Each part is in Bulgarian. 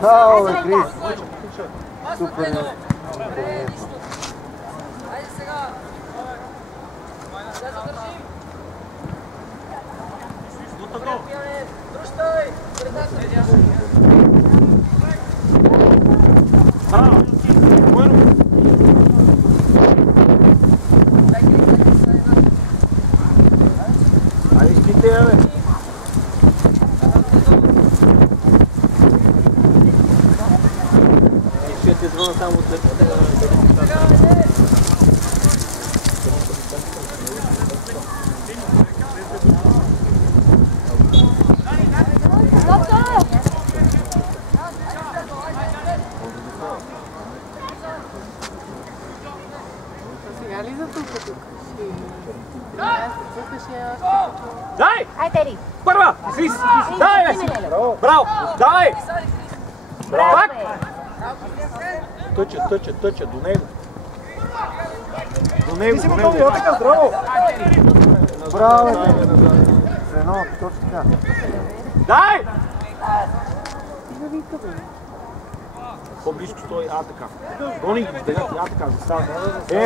Браво, бе, Крис! Супер! Айде сега! Да задържим! Дружтай! Айде, спите, бе! Ще ти звъна само след Сега ли за тук? Дай! Ай, Тери! Първа! Крис! Дай, Меси! Браво! Давай! Браво, бе! Тъча, до него. До него, до него. Браво! Браво, едно, точно така. Дай! По-близко стой, така. Гони ги, така, засада.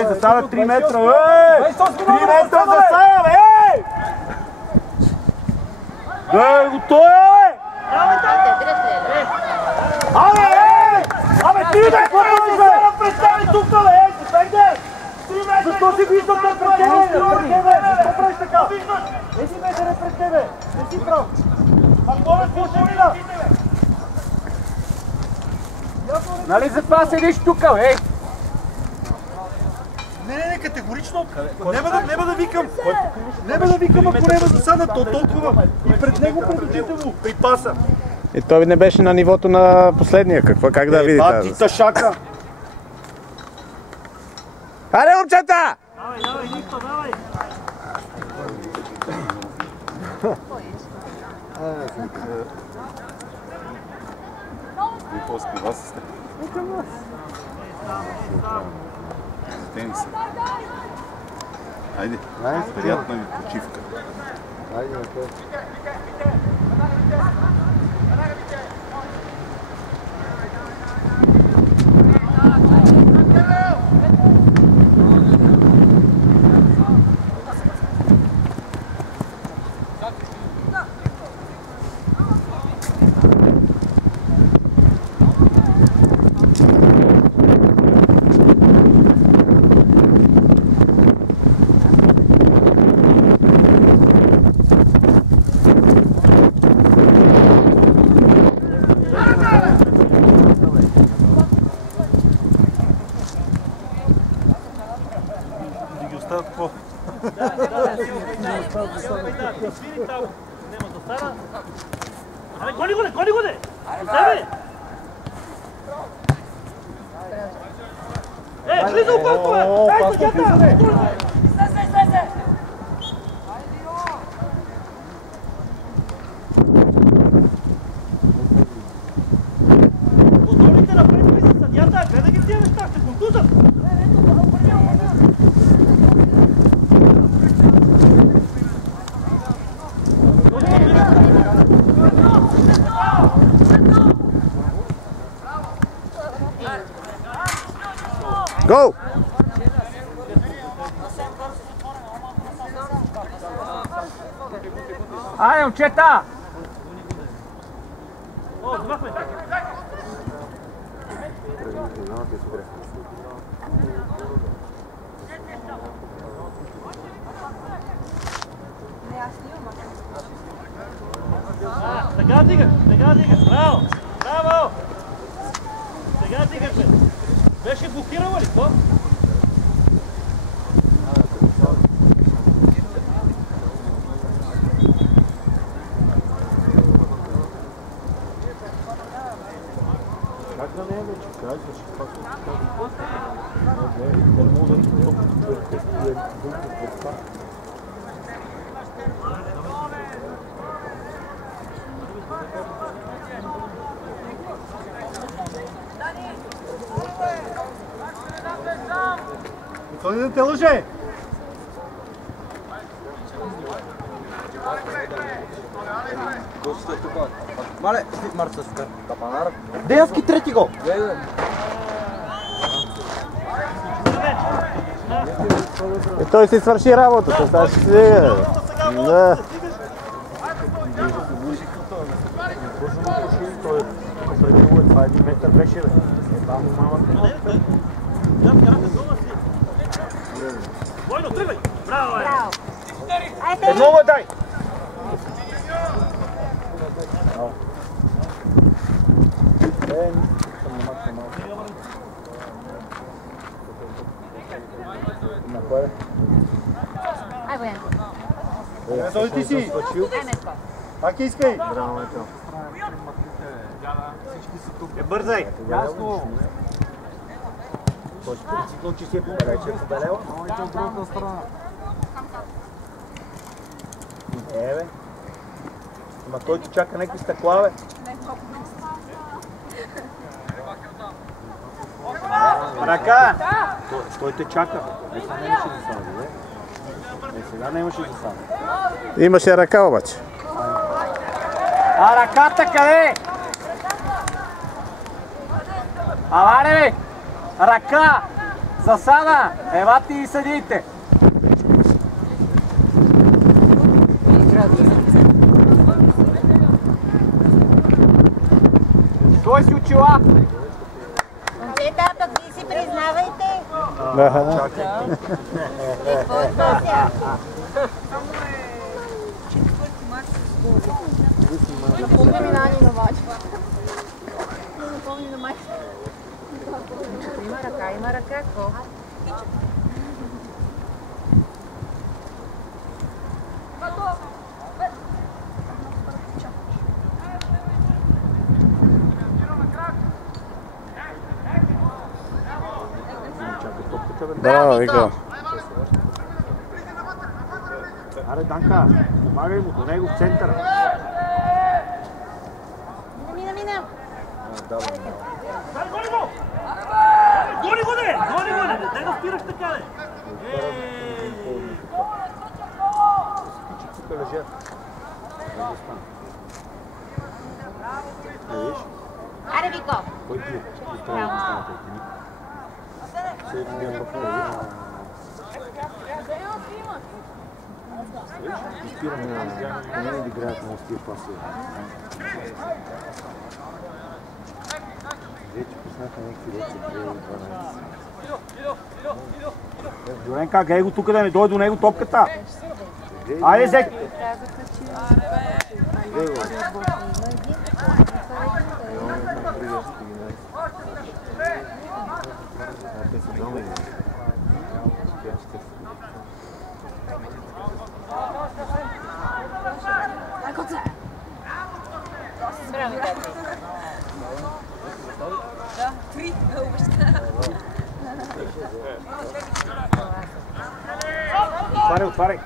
Засада 3 метра, 3 метра засада, готово, Абе, 3 метра засада пред тебе тук, Защо си виждал пред тебе? Защо правиш така? Еди метър е пред тебе, не си прав. Антоне, слушай ли? Нали за това седиш тук, бе? Не, категорично. Нема да викам. Нема да викам, ако нема засада, то толкова. И пред него, пред очите му, при паса. И той не беше на нивото на последния. Как да види тази? Батица шака. Аре, момчета! Давай, Никто, давай. Вие по-скри вас сте? Тениса. Айде, приятна ви почивка. Айде, Гони го, Себе! Влиза опасно, бе! Дай съдята! Слезе! Контролите напред при за съдята, гледай ги тия неща, ще контузат! Go! Айде, момчета! О, взмахме! Сега дигаш, браво! Браво! Сега дигаш, бе! Беше блокирала ли, то? Как да не е вече? Казваш, пак не мога да ти Той да те лъже! Мале, Марца ска. Деянски трети гол. Той си свърши работата, сега ще се... Да. Това 1 метър беше, бе. Там малък. Войно, тръгвай! Браво, бе! Едно ме дай! Ай, Боянко. Той ти си! Пак искай! Бързай! Ясно! Той принципно, че си е побелела. Моите от другата страна. Бе. Ама той ти чака някакви стъкла, бе. Ръка! Той те чака. Сега нямаше засади, бе. Сега нямаше засади. Имаше ръка обаче. А ръката къде? Аваре, бе! Ръка! Засада! Евате и съдите! Кой си очила? Момчета, пък ви си признавайте. Напомня ми Нани на Вача. Напомня на майка. Има ръка, какво? Браво, Вика. Аре, Данка, помагай му до него в центъра. Мина. Гони го, не! Дай да спираш така, не! Тук лежат. Аре, Вико. Кой бил? Изпираме на не да играят на тия паси. Вече пуснаха някакви ръци 12. Дюренка, гледай го тук да не дойде до него топката. Айде, Зек! Отваряй!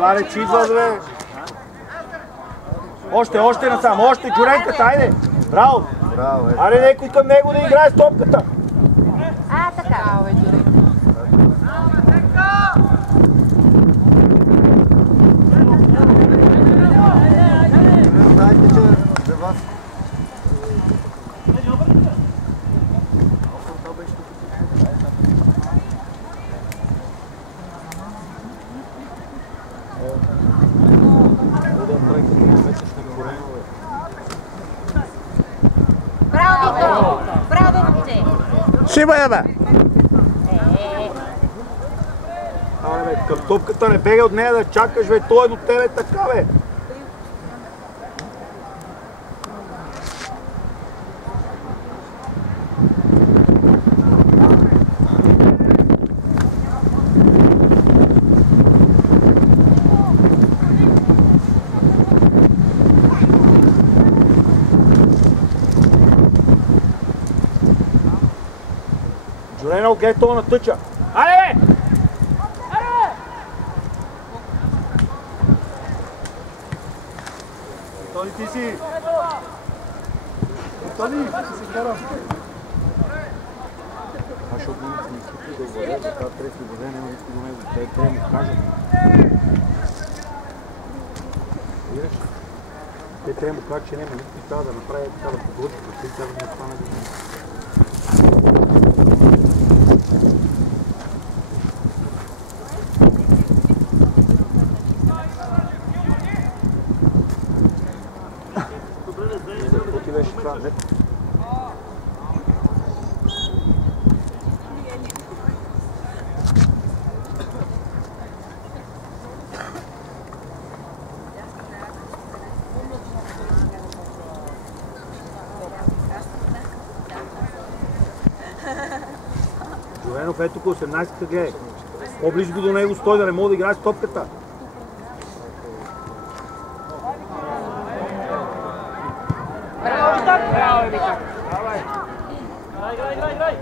Варе, чизва, бе! Още насам, още Джуренката, айде! Браво! Аре, некой към него да играе с топката! Така. Знаете, че за вас... Браво, момче! Шиба я, бе! Към топката не бега от нея да чакаш, бе, той е до тебе така, бе! Bueno, гледай това на тъча. Айде, бе! Тони, ти си! Тони, ще се карам. Защото не искате да владее, така трети воде, няма нищо до него. Те трябва да му кажат. Виждаш? Те трябва да му кажат, че няма нищо и трябва да направи така да подложи, защото те трябва да не стане да не. Какво ти беше това? Жовенов е тук 18-та, гледай. По-близко до него стой, да не мога да играе с топката. Браво, Витак! Играй!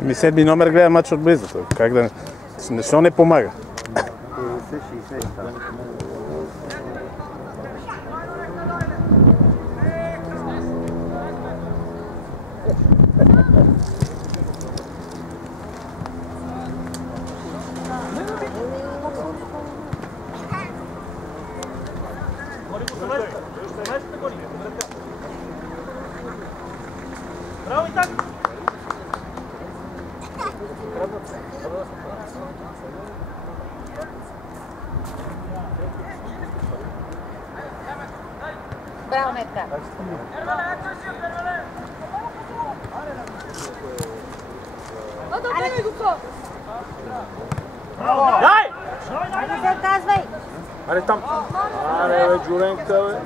Ми седми номер гледа матч отблизо. Как да... Защо не помага? 50-60 става. Браво, Витак! Браво, Метка! Дай! Айде се отказвай! Аре там! Аре, бе, Джуренка, бе!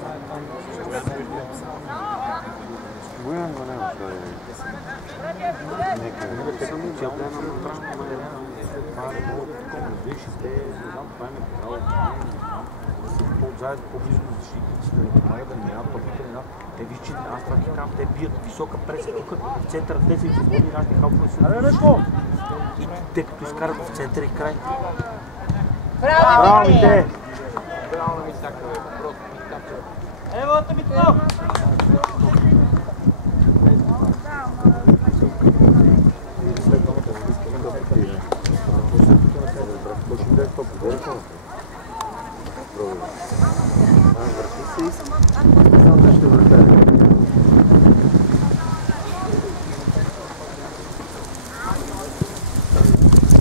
Заедно по-близо до защитниците, да помагат да не минават топите. Те виж, че аз това ти казвам, те бият висока преса, тук в центъра, те са и свободни, нашите халкове са. Аре, нещо! И те като изкарат в центъра и край. Браво, Мите! Браво, Митака, бе, просто Митака. Ево, Митко!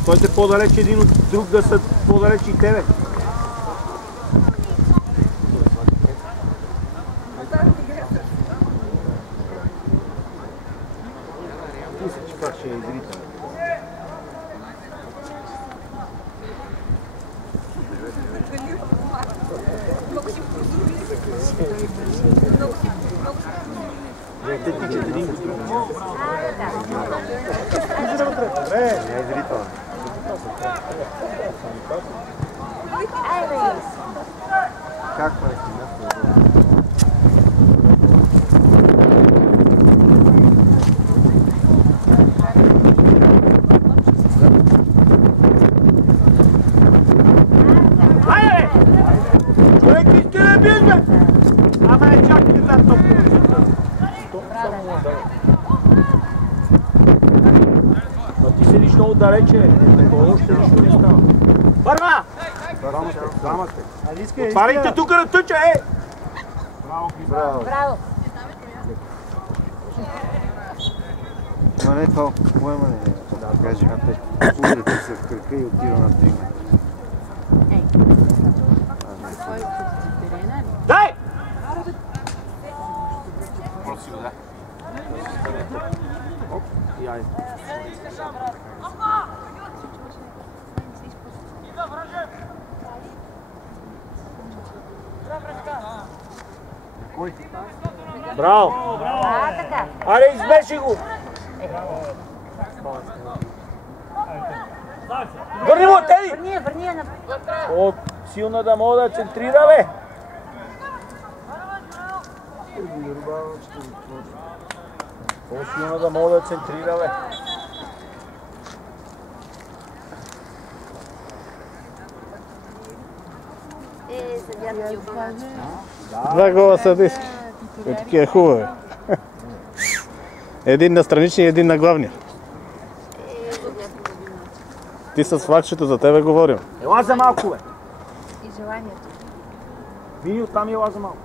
Стойте по-далеч един от друг, да са по-далеч и тебе. Мисля, че това ще е зрително. Те тичат един от друг. Не е зрително. Как това е място? Айде! Човек не иска да биеш, бе! Ама е чак ти за топка. Ма ти седиш много далече. Още нищо не става. Първа! Двама сте. Отваряйте тук на тъча, е! Браво! Браво! Ма не това, поема не е. Да, кажи. Улите се в кръка и отива на 3 метра. Дай! Проси го, да. Оп, и айде. Браво! Така. Аре, избеши го! Върни му, Теди! Върни я на... От силна да мога да центрира, бе! По-силна да мога да центрира, бе! Съдята ти обаче. 2 гола съдийски. Е, такива хубави. Един на страничния и един на главния. Ти с флагчето за тебе говорим. Ела за малко, бе! И желанието. Мини оттам ела за малко.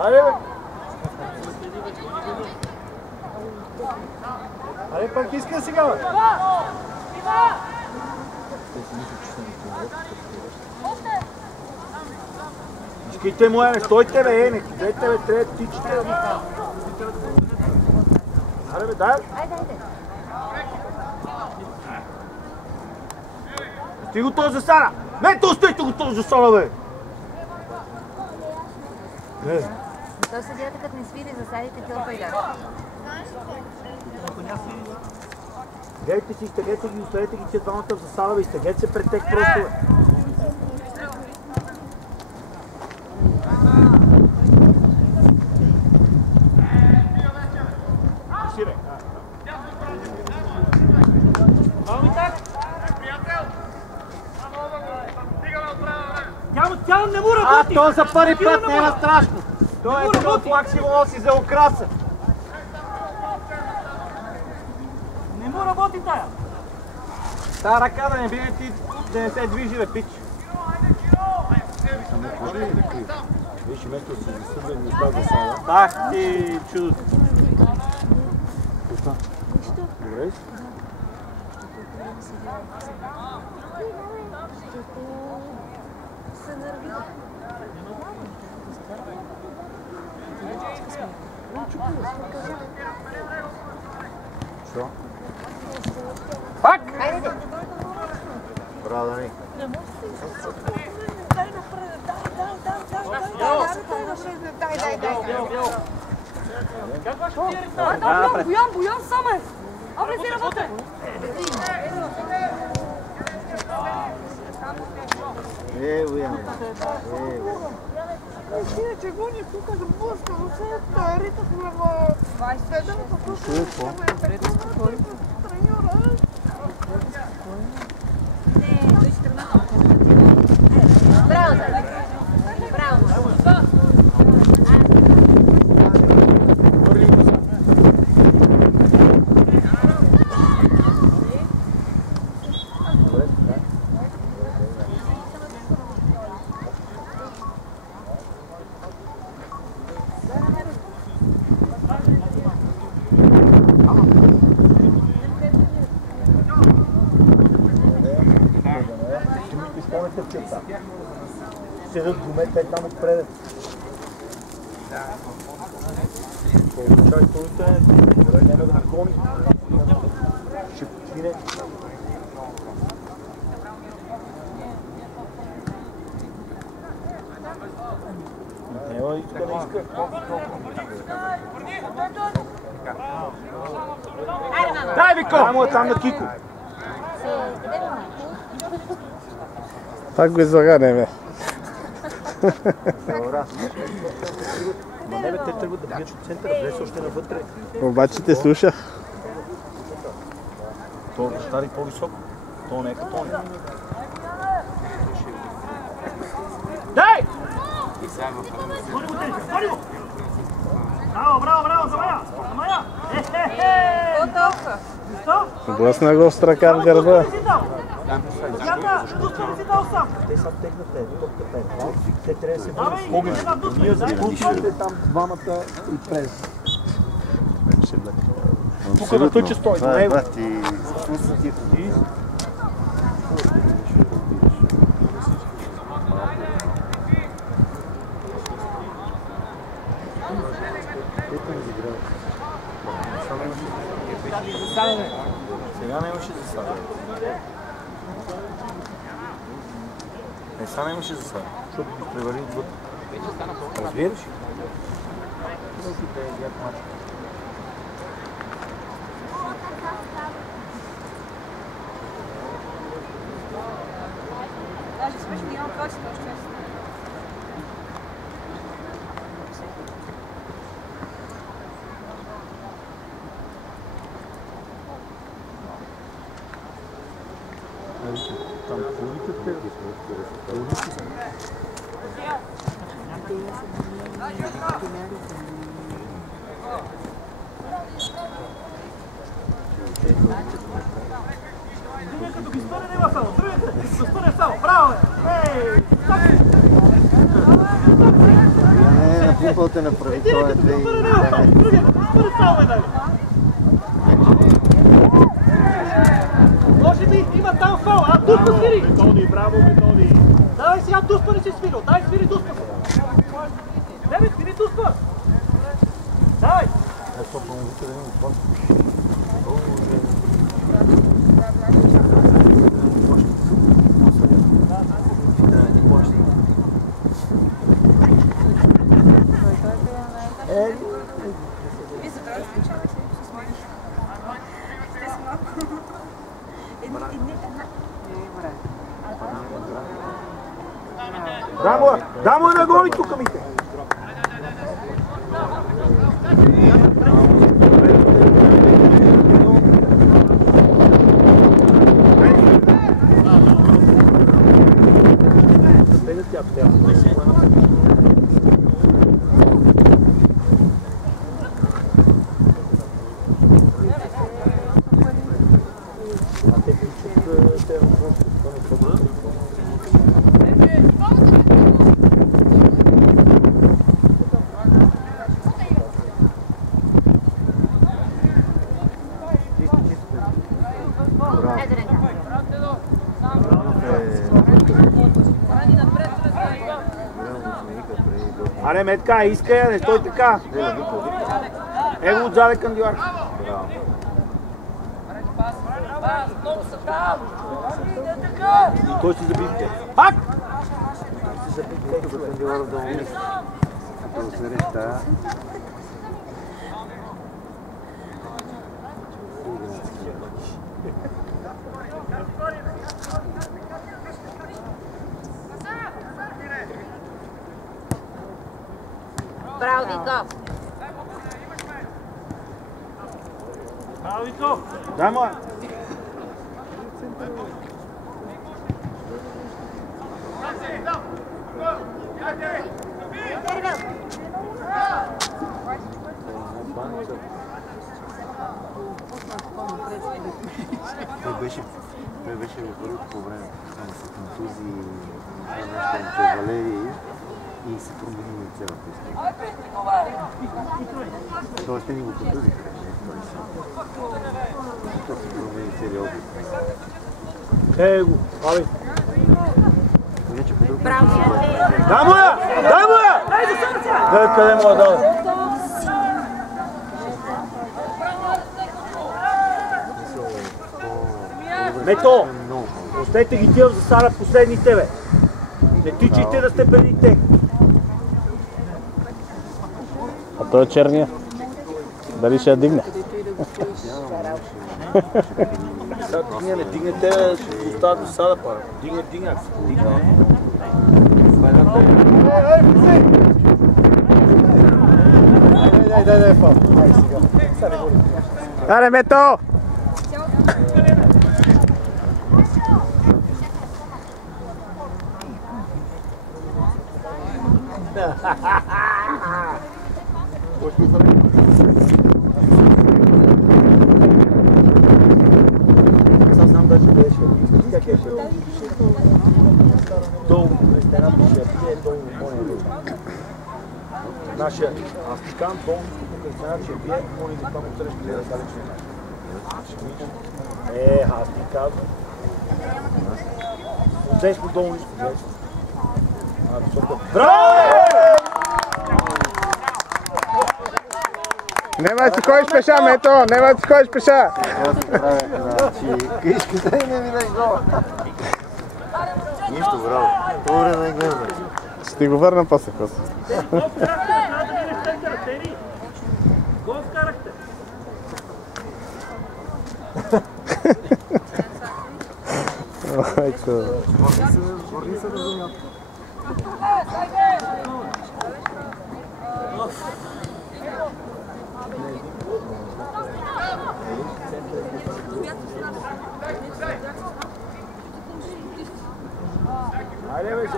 Айде, бе! Аре, пак иска сега, бе. Искайте му, не стойте, бе, не ходете, бе, трябва да тичате. Аре, бе, дай! Айде. Стой го този засада! Не, то стойте го този засада, бе! Той съдията като не свири засадите, кълпа и да. Гледайте си, изтегете ги, оставете ги, че двамата в засада, бе, изтегете се пред тек просто, бе. Тя не му работи! То за първи път няма страшно. Той е като флаг си волоси за украса. Не му работи тая! Та ръка да не биде ти, да не се движи, бе, пич. Виж, вместо си засъден неща за сега. Да, ти чудото. Добре си? Що? Пак! Айде. Браво, Дани. Боян, саме! Облез и работа! Боян. Че гони тук за блъска, но се рита сме в 27, какво? Треньора. Браво, Дани! Браво! Седат гумете там отпред. Чай, стойте, няма да наклони. Ще почине. Няма иска, не иска. Дай, Вико! Дай му там на Кико. Пак го излагане, бе. Не бе, те тръгват да бият от центъра, влез още навътре. Обаче те слуша. То стари по-високо. То не е като он. Дай! И сега в Браво, за Мая! Блъсна го в страка в гърба. Те са техната топката е фал. Те трябва да се бъдат. Ние започваме там двамата и през. Тук на той, че стои. Това е бати вкусното. Сега нямаше засада. Сега нямаше засада, защото превали отвъд. Разбираш ли? Даже смешно, няма плаче още. Там кулите Като ги стане няма само, другите, да стане само, браво бе! Не, напипал те направи, това е две и... Може би има там фал, а дуспа свири! Методи, браво, методи! Давай сега дуспа не си свирил, дай свири дуспа! Не бе, свири дуспа! Давай! Вие забравя да спечавате, ще смееш. Ще си малко. Дамо на голи тук мите! Аре, метка, иска я, не стой така. Его отзаде към дивар. И той си забивте. Пак! Той си забивте, като към дивара да умисли. Като се реща. Браво, Вито! Браво, Вито! Дай му! Той беше във първото по време, с контузи на Валерий и се промени цялата история. Тоест те ни го контузиха. То се промени целия облик. Его, аби! Браво! Дай му я! Дай му я! Дай къде му я дай? Мето! Остете ги тия в засада последните, бе! Не тичайте да сте преди те! А той е черния. Дали ще я дигне? Сега дигне, не дигнете, ще остават до сада пара. Дигне, ако се дигне. Дай, фал. Аре, Мето! Аз знам даже къде ще е. Как е ще е? Долу, през стената ще е долу в моя дом. Нашия африкан, долу тук през стената ще бие, моли за това му срещу да далече. Аз ти казвам. Отзеш по долу, отзеш. Браво! Няма да си ходиш пеша, Мето! Няма да си ходиш пеша! Какво се правя? Значи, кишката и не ми дай гола. Нищо, браво. По-добре да не гледаме. Ще ти го върна после, Коса. Гол вкарахте, трябва да видиш центъра, Тери! Гол вкарахте! Майко. Върни се на земята. Айде бе,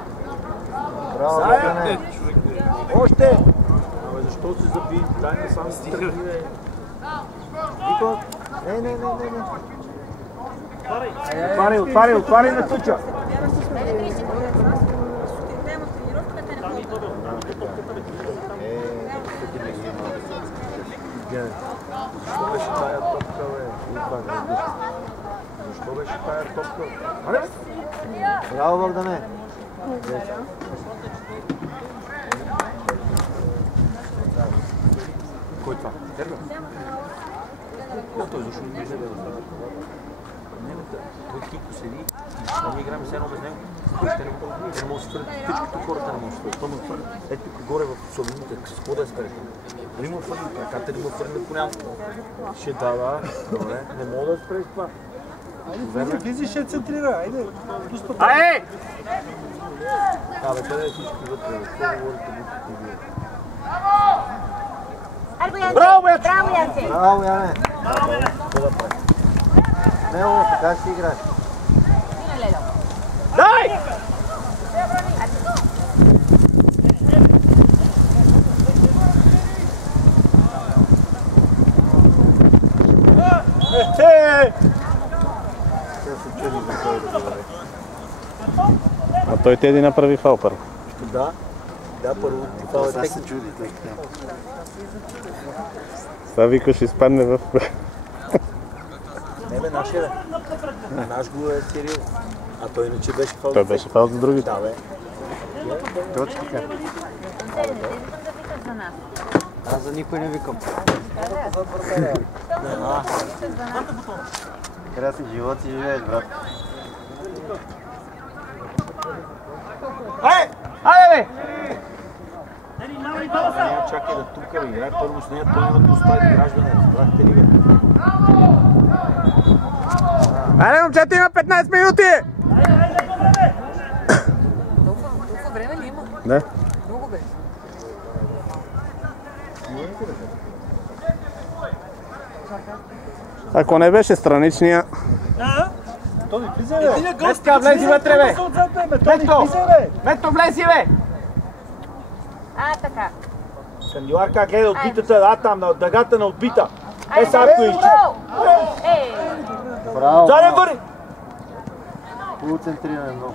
Браво, Зая! Още! Абе, защо се заби? Дай не сам си тръгни, бе. Вико! Не. Отваряй на тъча! Защо беше тая топка, бе? Защо беше тая топка? Аре, бе! Браво, Богдане! Кой е това? Ерга? Той защо не вижда да става? Той Кико седи, а ние играем с едно без него. Те не могат да се твърдят, всичкото хората не могат да се твърдят. Ето тук горе в слабините, с какво да е спреш? Дали му фърли краката, дали му фърли коня? Ще да, добре, не мога да спреш това. Айде, влизи, ще центрира, айде. Айде! Абе, къде е всички вътре, какво говорите вие? Браво, Янце! Браво, Яне! Нело, така ще играеш. Дай! А той Теди направи фал първо. Да, първо ти фал е Сега тек. се чуди, тъй така. Сега Вико ще изпадне в... Не бе, нашия бе. Наш го е Кирил. А той иначе беше фал. Той беше фал за другите. Да, бе. Точно така. Аз за никой не викам. Красен живот си живееш, брат. Айде, бе! Не, чакай да тука, бе. Играй първо с нея, той има да остави граждане. Разбрахте ли, бе? Айде, момчета, има 15 минути! Толкова време ли има? Да. Много бе. Ако не беше страничния... Тони, влизай, бе! Метка, влези вътре, бе! Метко, влези, бе! Така. Кандиларка гледа отбитата, там, на дъгата на отбита. Сега ако изчи. Браво! Заре върни! Полуцентриране много.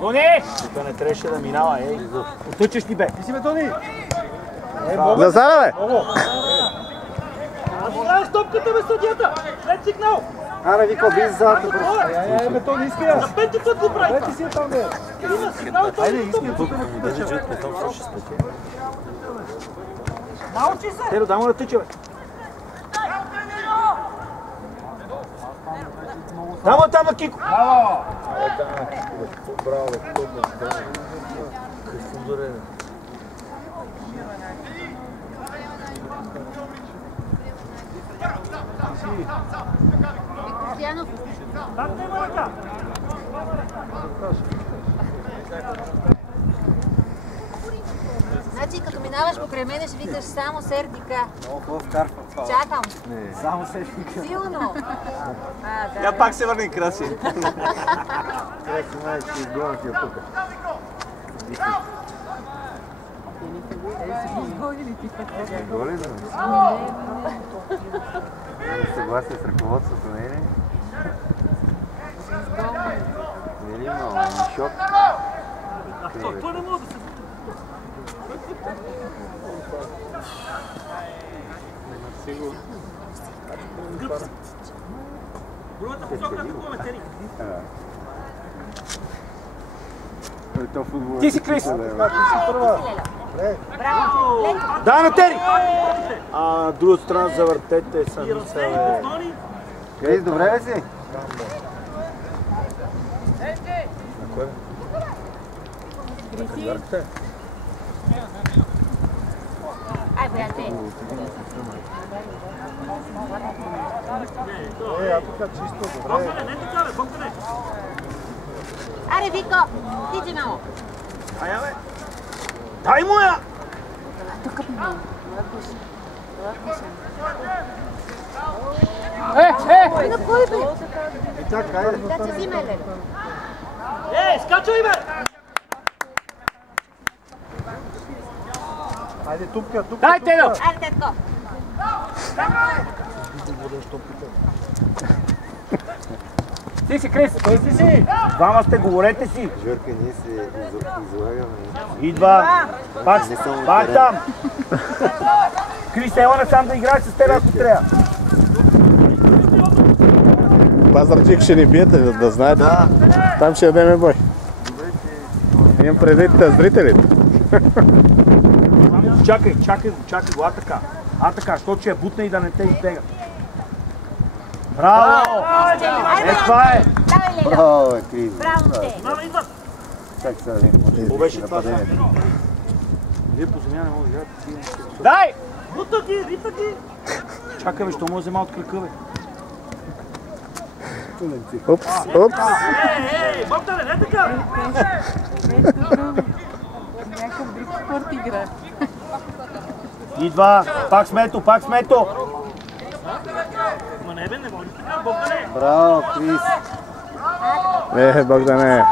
Гони! Тук не трябваше да минава, ей. Отъчеш ли, бе? Ти си, бе, Тони! Назара, бе! Аз знаеш топката, бе, съдията! След сигнал! Аре, Вико, би задата бързо. Ай, бе, Тони, иска я! На пети път го прави! Ти си е там, бе! Има сигнал, той Айде, иска тук. научи се! Теро, дай му да тъче, бе. Дай му там на Кико! Браво! Браво, бе, браво. Какво ударе, бе? Стоянов. Там не има ръка! Значи като минаваш покрай мене ще викаш само Сердика. Много хубав карфа. Чакам. Само Сердика. Силно. Я пак се върни, Краси. Краси, знаеш, че изгонят я тук. Голи да не съгласие с ръководството, не е ли? Не е ли имал шок? Това не може да се... Сигурно. Другата посока на такова метери. Ти си Крис! Браво! Да, на Тери! Друга страна завъртете сами се. Крис, добре ли си? На кой? Криси? Ай, приятели! Чисто, добре. Богдане, не така бе, Богдане! Аре, Вико! Тичи мамо! Ая бе! Дай му я! На кой бе? И така, айде. Да се взиме, леле! Скачай бе! Айде, тупка. Дай, Тедо! Аре, Тетко! Ти си Крис! Той си! Двама сте, говорете си! Жорка, ние се излагаме. Идва! Пак Не съм там! терен. Крис, ела насам да играеш с теб, ако трябва! Пазарджик ще ни биете, да знаете. Да. Там ще ядеме бой. Имам предвид зрителите. Чакай го, а така, защото ще я бутне и да не те избега. Браво! Това е! Давай, Лело! Браво, Крис. Браво, те! Мама, идват! Чак сега да видим. Какво беше това? Нападението. Вие по земя не може да играете. Дай! Бута ги, рита ги! Чакай бе, що му взема от кръка бе? Упс. Ей, Богдане, не така! Някакъв друг спорт игра. Идва! Пак смето! Ма не бе, не може така, Богдане! Браво, Крис. Богдане.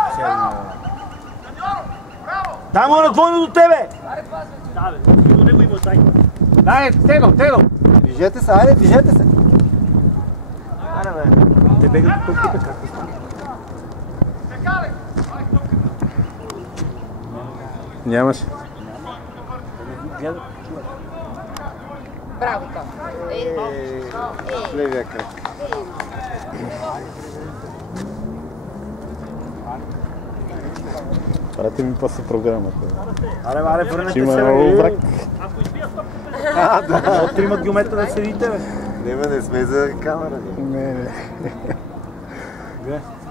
Дай му на двойно до тебе! Да бе, до него има дай. Дай, Тедо! Движете се, айде, движете се. Аре бе, те бегат по топките, как да стане? Нямаше. Браво, Вико! С левия крак. Прати ми после програмата. Аре, върнете Ще има се, много враг. Ако избия стопката, бе! От 3 километра да седите, бе! Не сме за камера. Не.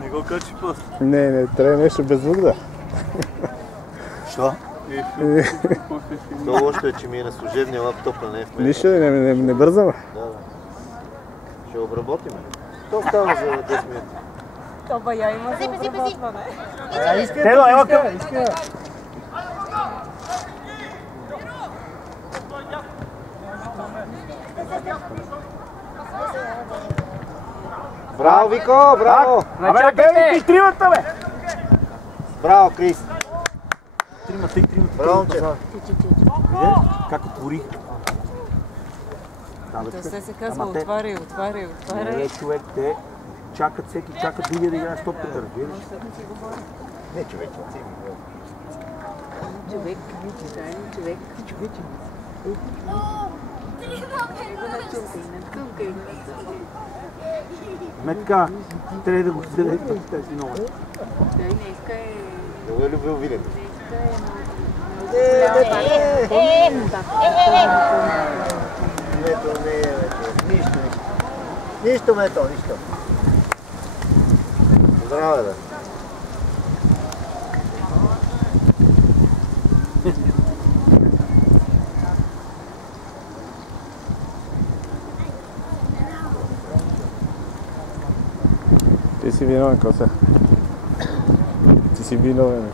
Не го качи после. Не, трябва нещо без звук да. Що? То лошо е, че ми е на служебния лаптоп, а не е в мен. Нищо, не бързаме. Да. Ще обработим. То става за 10 минути. То бая има за Пази! обработване. Тедо, ела към! Браво, Вико! Браво! Абе, гледай ти тримата, бе! Браво, Крис! Тримата. Браво, момче! Виде ли? Как отворих? То се казва отваряй. Не, човек, те чакат другия да играе стопката, разбираш? Не, човек, Човек. Метка, трябва да го седе тази нова. много е любил Виден. Мето, нищо, Мето, нищо. Здраве, да. Ти си виновен, Косе. Ти си виновен.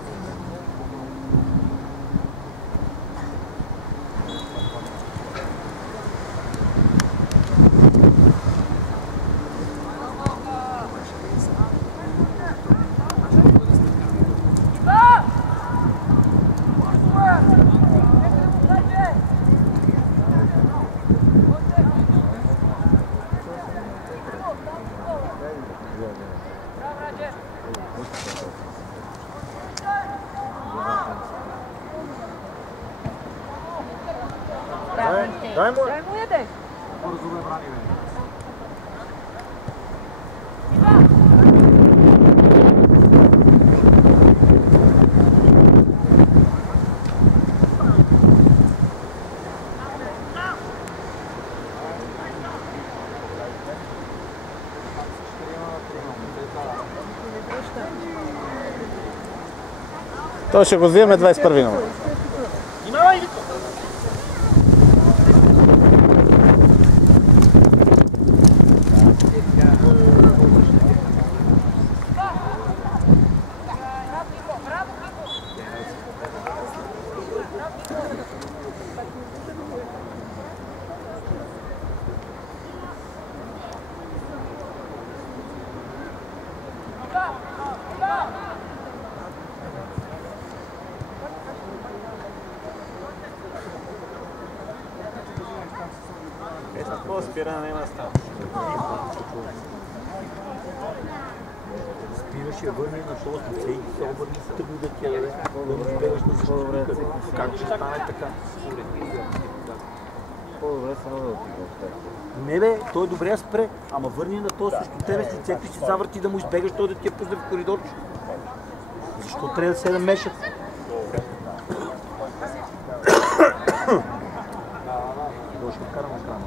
То ще го взимаме 21 номер. Внимавай, Вито! Какво спиране няма става? Спираш я върни на този лице и се обърни с тъгно да тя даде. Да му избегаш на защитника. Как ще стане така? По-добре само да отидеш. Не бе, той добре спре, ама върни на този срещу тебе с лицето и се завърти да му избегаш, той да ти я пусне в коридорче. Защо трябва да се намешат? Той ще вкара на крана.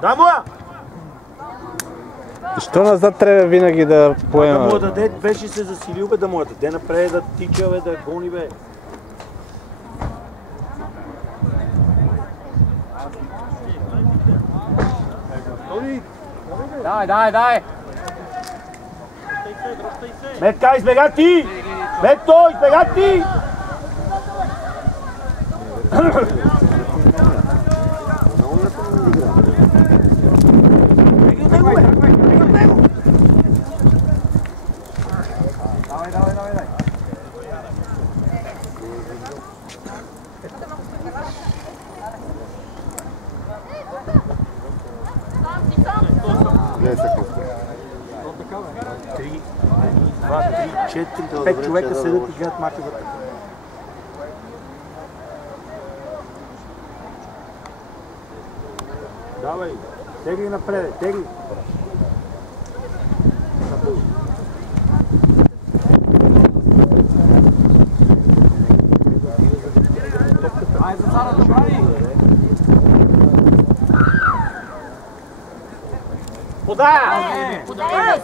Да му я! Що назад трябва винаги да поема? Да му я даде, беше се засилил бе, да му я даде напред, да тича бе, да гони бе. Дай! Метка, избега ти! Мето, избега ти! Гледай се какво. 3, 2, 3, 4, 5 човека седят и гледат мача вътре. Давай, тегли напред, тегли. Ай, за Сара, добави! Подай! Подай!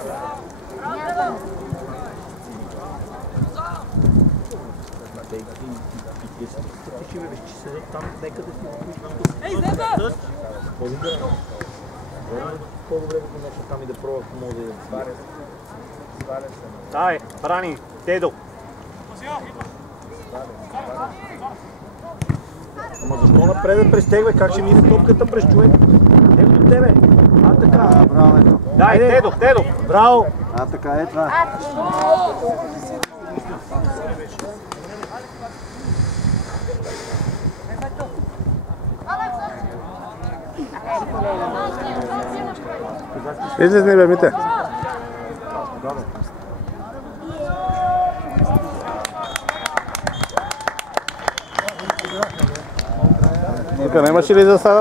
По-добре да го там и да пробва, ако мога да я сваря. Дай, брани, Дедо. Ама защо напред да престегва? Как ще мине топката през човек? Него до тебе. А така. Браво, ето. Дай, Дедо. Браво! А така е това. Излезни бе, Мите. Тук нямаш ли за сега?